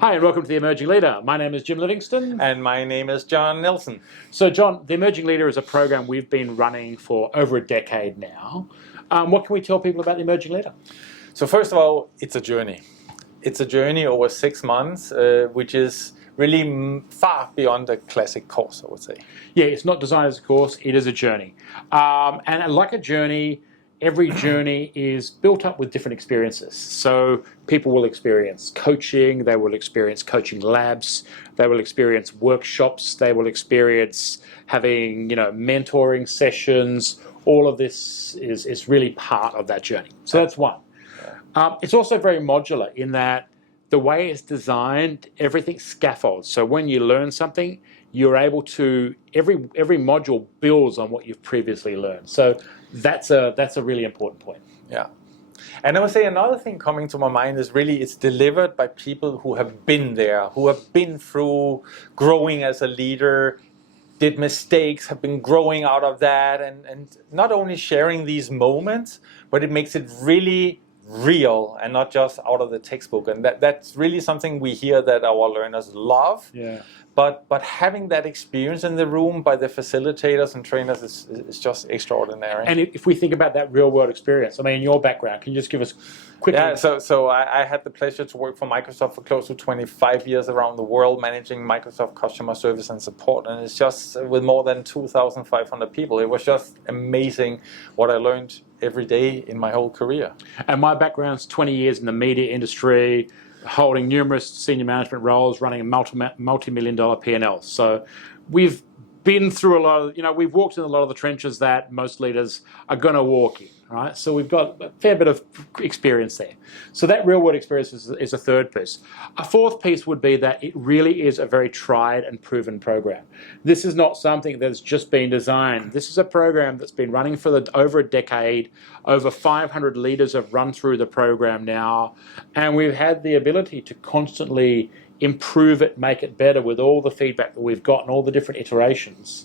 Hi, and welcome to The Emerging Leader. My name is Jim Livingston. And my name is John Nilsson. So, John, The Emerging Leader is a program we've been running for over a decade now. What can we tell people about The Emerging Leader? So first of all, it's a journey. It's a journey over 6 months, which is really far beyond a classic course, I would say. Yeah, it's not designed as a course, it is a journey. And like a journey, every journey is built up with different experiences. So people will experience coaching, they will experience coaching labs, they will experience workshops, they will experience having, mentoring sessions. All of this is really part of that journey. So that's one. It's also very modular in that the way it's designed, everything's scaffolds. So when you learn something, you're able to, every module builds on what you've previously learned. So that's a really important point. Yeah. And I would say another thing coming to my mind is really it's delivered by people who have been there, who have been through growing as a leader, did mistakes, have been growing out of that, and not only sharing these moments, but it makes it really real and not just out of the textbook. And that's really something we hear that our learners love. Yeah. But having that experience in the room by the facilitators and trainers is just extraordinary. And if we think about that real world experience, I mean, your background, can you just give us quickly? Yeah, so I had the pleasure to work for Microsoft for close to 25 years around the world, managing Microsoft customer service and support. And it's just with more than 2,500 people. It was just amazing what I learned every day in my whole career. And my background's 20 years in the media industry, holding numerous senior management roles, running a multi-million-dollar P&L. So we've been through a lot of, we've walked in a lot of the trenches that most leaders are going to walk in, right? So we've got a fair bit of experience there. So that real-world experience is a third piece. A fourth piece would be that it really is a very tried and proven program. This is not something that's just been designed. This is a program that's been running for over a decade. Over 500 leaders have run through the program now, and we've had the ability to constantly improve it, make it better with all the feedback that we've gotten, all the different iterations.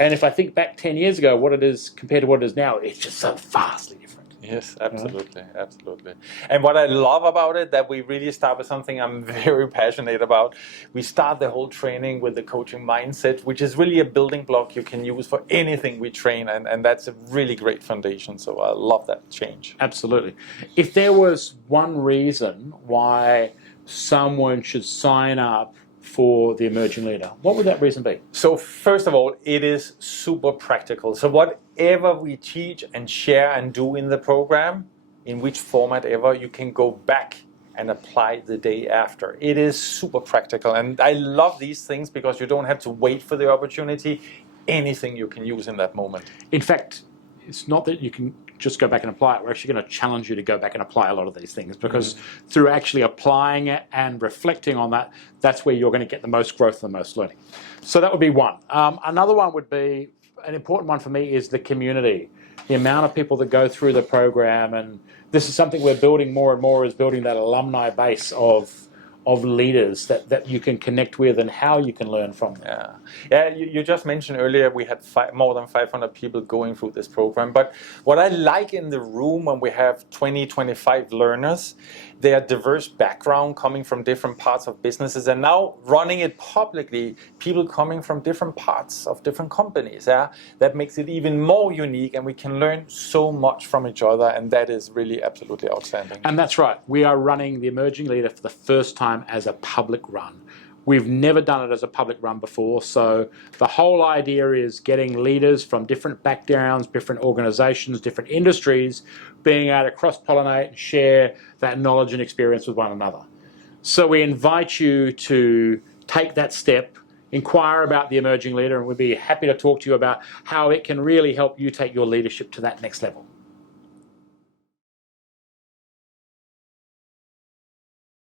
And if I think back 10 years ago, what it is compared to what it is now, it's just so vastly different. Yes, absolutely, absolutely. And what I love about it, that we really start with something I'm very passionate about. We start the whole training with the coaching mindset, which is really a building block you can use for anything we train, and that's a really great foundation. So I love that change. Absolutely. If there was one reason why someone should sign up for the Emerging Leader, what would that reason be? So first of all, it is super practical. So whatever we teach and share and do in the program, in which format ever, you can go back and apply the day after. It is super practical. And I love these things because you don't have to wait for the opportunity. Anything you can use in that moment. In fact, it's not that you can just go back and apply it. We're actually going to challenge you to go back and apply a lot of these things, because through actually applying it and reflecting on that, that's where you're going to get the most growth and the most learning. So that would be one. Another one would be, an important one for me, is the community. The amount of people that go through the program, and this is something we're building more and more, is building that alumni base of leaders that you can connect with and how you can learn from them. Yeah. You just mentioned earlier we had more than 500 people going through this program. But what I like in the room when we have 20, 25 learners, they are diverse background coming from different parts of businesses, and now running it publicly, people coming from different parts of different companies. That makes it even more unique, and we can learn so much from each other, and that is really absolutely outstanding. And that's right. We are running the Emerging Leader for the first time as a public run. We've never done it as a public run before, so the whole idea is getting leaders from different backgrounds, different organizations, different industries, being able to cross-pollinate and share that knowledge and experience with one another. So we invite you to take that step, inquire about the Emerging Leader, and we'd be happy to talk to you about how it can really help you take your leadership to that next level.